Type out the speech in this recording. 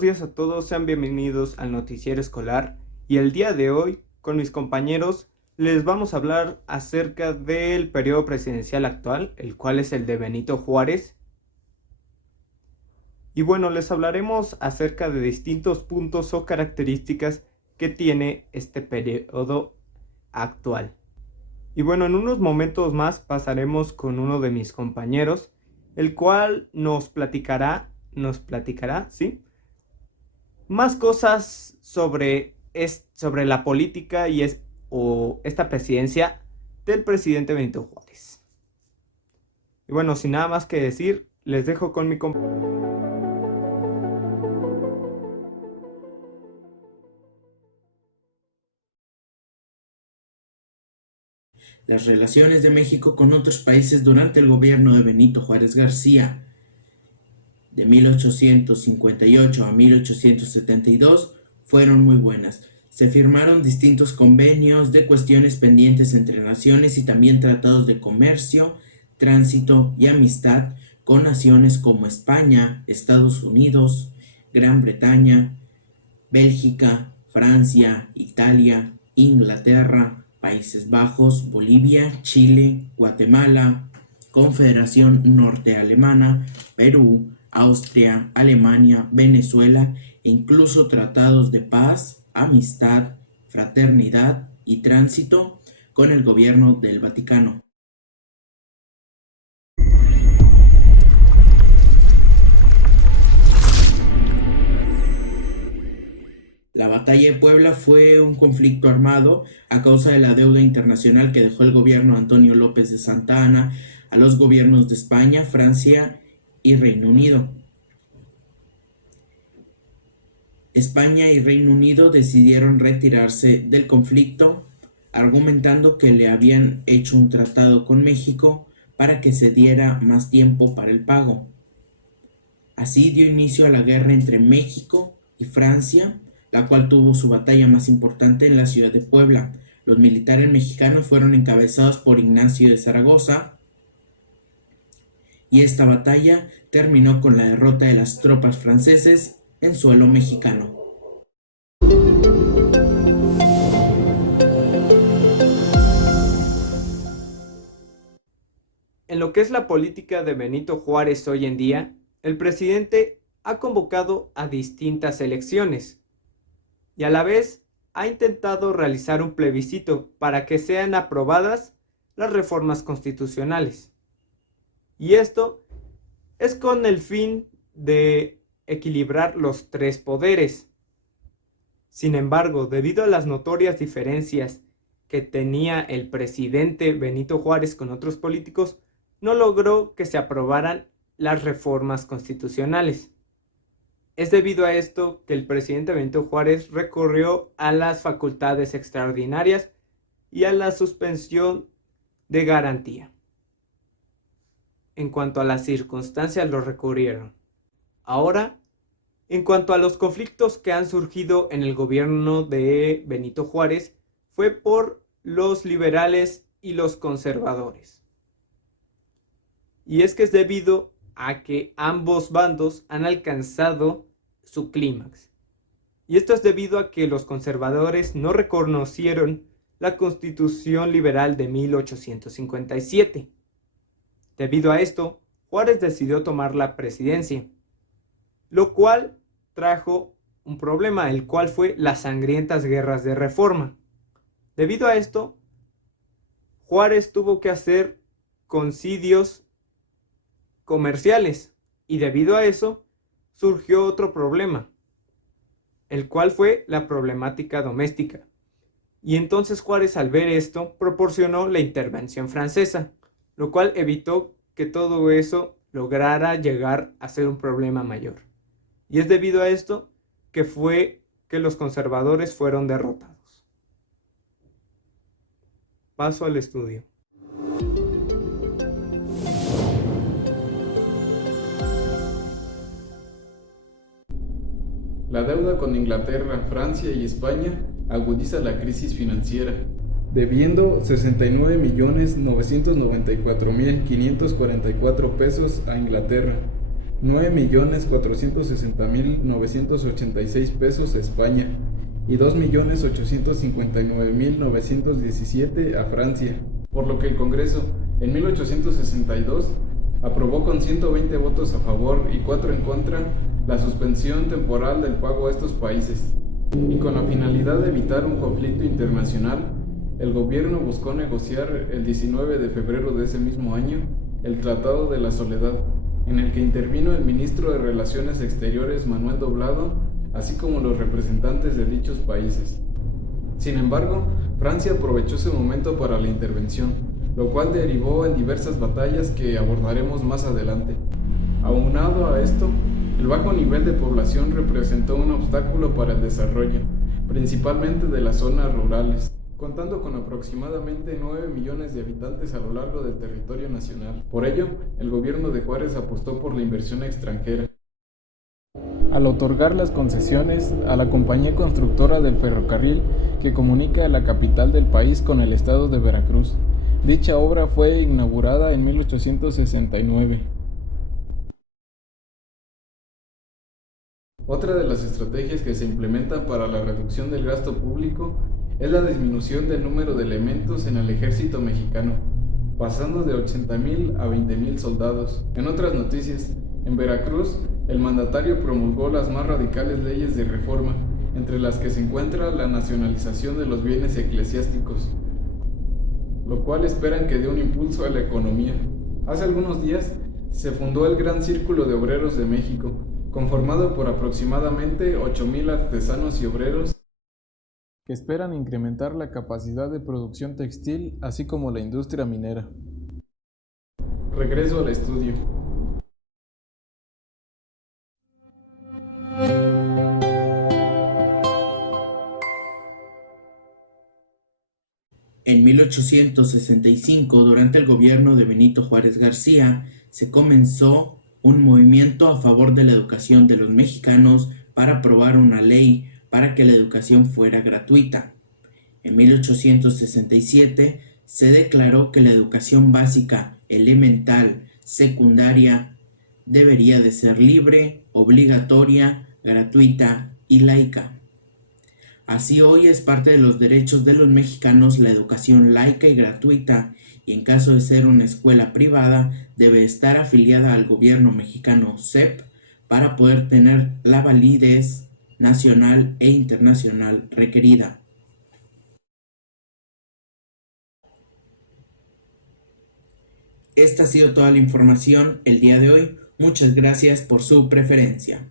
buenos días a todos, sean bienvenidos al Noticiero Escolar y el día de hoy con mis compañeros les vamos a hablar acerca del periodo presidencial actual, el cual es el de Benito Juárez. Y bueno, les hablaremos acerca de distintos puntos o características que tiene este periodo actual. Y bueno, en unos momentos más pasaremos con uno de mis compañeros, el cual nos platicará, ¿sí? Más cosas sobre la política o esta presidencia del presidente Benito Juárez. Y bueno, sin nada más que decir, les dejo con mi compañero. Las relaciones de México con otros países durante el gobierno de Benito Juárez García, de 1858 a 1872, fueron muy buenas. Se firmaron distintos convenios de cuestiones pendientes entre naciones y también tratados de comercio, tránsito y amistad con naciones como España, Estados Unidos, Gran Bretaña, Bélgica, Francia, Italia, Inglaterra, Países Bajos, Bolivia, Chile, Guatemala, Confederación Norte Alemana, Perú, Austria, Alemania, Venezuela e incluso tratados de paz, amistad, fraternidad y tránsito con el gobierno del Vaticano. La batalla de Puebla fue un conflicto armado a causa de la deuda internacional que dejó el gobierno de Antonio López de Santa Anna a los gobiernos de España, Francia y Reino Unido. España y Reino Unido decidieron retirarse del conflicto, argumentando que le habían hecho un tratado con México para que se diera más tiempo para el pago. Así dio inicio a la guerra entre México y Francia, la cual tuvo su batalla más importante en la ciudad de Puebla. Los militares mexicanos fueron encabezados por Ignacio de Zaragoza, y esta batalla terminó con la derrota de las tropas franceses en suelo mexicano. En lo que es la política de Benito Juárez hoy en día, el presidente ha convocado a distintas elecciones y a la vez ha intentado realizar un plebiscito para que sean aprobadas las reformas constitucionales. Y esto es con el fin de equilibrar los tres poderes. Sin embargo, debido a las notorias diferencias que tenía el presidente Benito Juárez con otros políticos, no logró que se aprobaran las reformas constitucionales. Es debido a esto que el presidente Benito Juárez recurrió a las facultades extraordinarias y a la suspensión de garantía. En cuanto a las circunstancias, lo recurrieron. Ahora, en cuanto a los conflictos que han surgido en el gobierno de Benito Juárez, fue por los liberales y los conservadores. Y es que es debido a que ambos bandos han alcanzado su clímax. Y esto es debido a que los conservadores no reconocieron la Constitución Liberal de 1857. Debido a esto, Juárez decidió tomar la presidencia, lo cual trajo un problema, el cual fue las sangrientas guerras de reforma. Debido a esto, Juárez tuvo que hacer concilios comerciales y debido a eso surgió otro problema, el cual fue la problemática doméstica. Y entonces Juárez, al ver esto, proporcionó la intervención francesa, lo cual evitó que todo eso lograra llegar a ser un problema mayor. Y es debido a esto que fue que los conservadores fueron derrotados. Paso al estudio. La deuda con Inglaterra, Francia y España agudiza la crisis financiera, debiendo 69.994.544 pesos a Inglaterra 9.460.986 pesos a España y 2.859.917 a Francia, por lo que el Congreso, en 1862, aprobó con 120 votos a favor y 4 en contra la suspensión temporal del pago a estos países. Y con la finalidad de evitar un conflicto internacional, el gobierno buscó negociar el 19 de febrero de ese mismo año el Tratado de la Soledad, en el que intervino el ministro de Relaciones Exteriores Manuel Doblado, así como los representantes de dichos países. Sin embargo, Francia aprovechó ese momento para la intervención, lo cual derivó en diversas batallas que abordaremos más adelante. Aunado a esto, el bajo nivel de población representó un obstáculo para el desarrollo, principalmente de las zonas rurales, contando con aproximadamente 9 millones de habitantes a lo largo del territorio nacional. Por ello, el gobierno de Juárez apostó por la inversión extranjera, al otorgar las concesiones a la compañía constructora del ferrocarril que comunica la capital del país con el estado de Veracruz. Dicha obra fue inaugurada en 1869. Otra de las estrategias que se implementan para la reducción del gasto público es la disminución del número de elementos en el ejército mexicano, pasando de 80,000 a 20,000 soldados. En otras noticias, en Veracruz, el mandatario promulgó las más radicales leyes de reforma, entre las que se encuentra la nacionalización de los bienes eclesiásticos, lo cual esperan que dé un impulso a la economía. Hace algunos días se fundó el Gran Círculo de Obreros de México, conformado por aproximadamente 8,000 artesanos y obreros que esperan incrementar la capacidad de producción textil, así como la industria minera. Regreso al estudio. En 1865, durante el gobierno de Benito Juárez García, se comenzó un movimiento a favor de la educación de los mexicanos para aprobar una ley para que la educación fuera gratuita. En 1867 se declaró que la educación básica, elemental, secundaria, debería de ser libre, obligatoria, gratuita y laica. Así hoy es parte de los derechos de los mexicanos la educación laica y gratuita, y en caso de ser una escuela privada, debe estar afiliada al gobierno mexicano SEP para poder tener la validez nacional e internacional requerida. Esta ha sido toda la información el día de hoy. Muchas gracias por su preferencia.